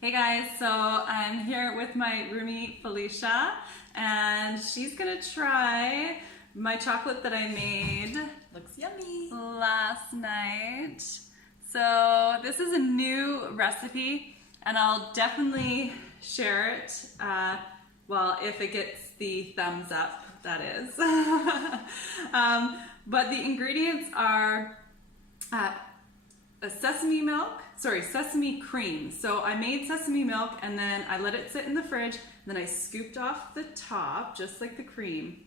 Hey guys, so I'm here with my roomie Felicia, and she's gonna try my chocolate that I made. Looks yummy. Last night. So this is a new recipe, and I'll definitely share it. Well, if it gets the thumbs up, that is. But the ingredients are a sesame cream. So I made sesame milk and then I let it sit in the fridge. Then I scooped off the top, just like the cream,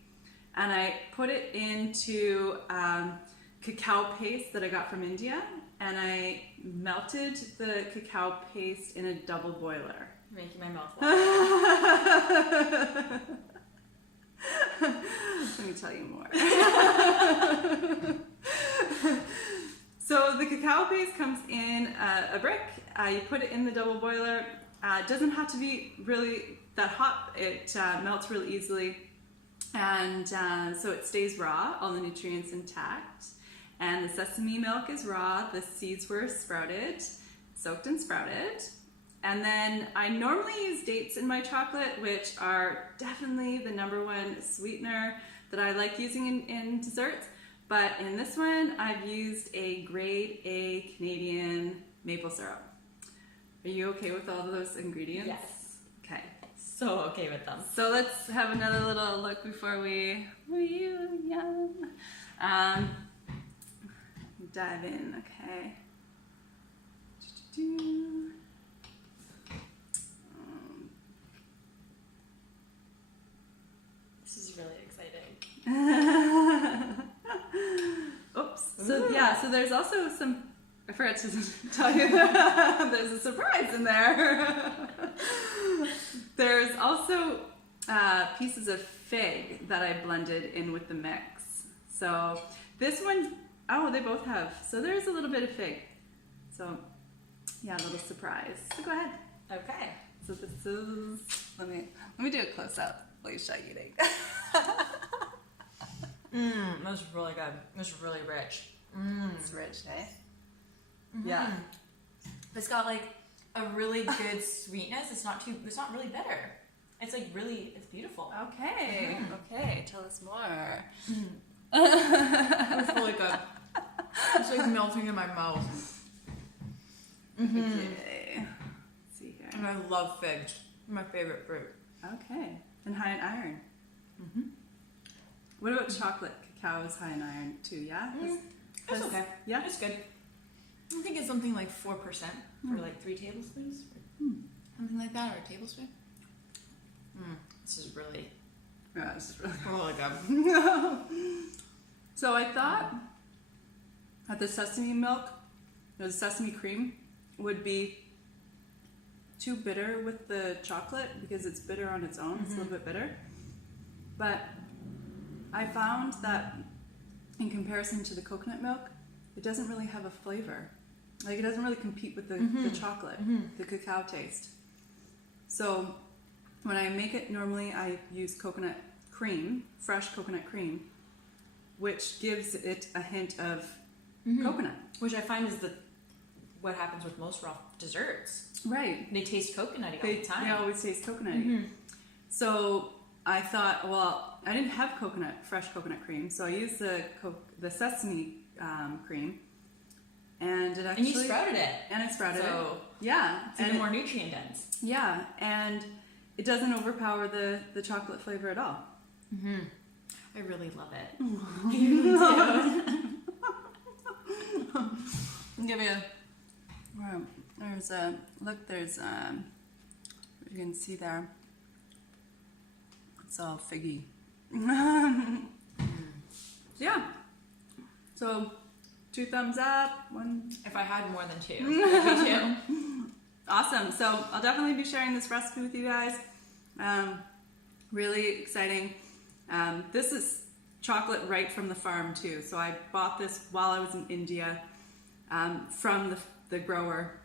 and I put it into cacao paste that I got from India, and I melted the cacao paste in a double boiler. You're making my mouth water. Let me tell you more. So the cacao paste comes in a brick. You put it in the double boiler. It doesn't have to be really that hot. It melts really easily, and so it stays raw, all the nutrients intact. And the sesame milk is raw. The seeds were sprouted, soaked and sprouted. And then I normally use dates in my chocolate, which are definitely the #1 sweetener that I like using in desserts. But in this one, I've used a grade A Canadian maple syrup. Are you okay with all of those ingredients? Yes. Okay. So okay with them. So let's have another little look before we dive in. Okay. This is really exciting. Oops. So yeah, so there's also some, I forgot to tell you that there's a surprise in there. There's also pieces of fig that I blended in with the mix. So this one, oh, they both have. So there's a little bit of fig. So yeah, a little surprise. So go ahead. Okay. So this is, let me do a close up. Felicia eating. That was really good. It was really rich. It's rich, eh? Mm-hmm. Yeah. It's got like a really good sweetness. It's not really bitter. It's like really, it's beautiful. Okay. Okay. Tell us more. It's really good. It's like melting in my mouth. Okay. Let's see here. And I love figs. My favorite fruit. Okay. And high in iron. What about chocolate? Cacao is high in iron too, yeah? It's okay. Yeah? It's good. I think it's something like 4% for like 3 tablespoons. Something like that, or a tablespoon. This is really, Yeah, this is really really good. So I thought that the sesame milk, the sesame cream, would be too bitter with the chocolate because it's bitter on its own. It's a little bit bitter. But I found that in comparison to the coconut milk, it doesn't really have a flavor. Like, it doesn't really compete with the chocolate, the cacao taste. So when I make it, normally I use coconut cream, fresh coconut cream, which gives it a hint of coconut. Which I find is what happens with most raw desserts. Right. They taste coconutty all the time. They always taste coconutty. So I thought, well, I didn't have fresh coconut cream, so I used the sesame cream, and it actually... And you sprouted it. And I sprouted so it. Yeah. It's even more nutrient dense. Yeah, and it doesn't overpower the chocolate flavor at all. I really love it. I'll give you there's you can see there, it's all figgy. Yeah, so 2 thumbs up, 1. If I had more than 2, maybe 2. Awesome. So I'll definitely be sharing this recipe with you guys. Really exciting. This is chocolate right from the farm too. So I bought this while I was in India from the grower.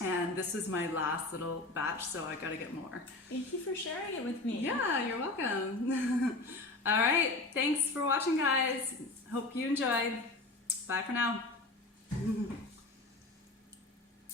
And this is my last little batch, so I gotta get more. Thank you for sharing it with me. Yeah, you're welcome. All right, thanks for watching, guys. Hope you enjoyed. Bye for now.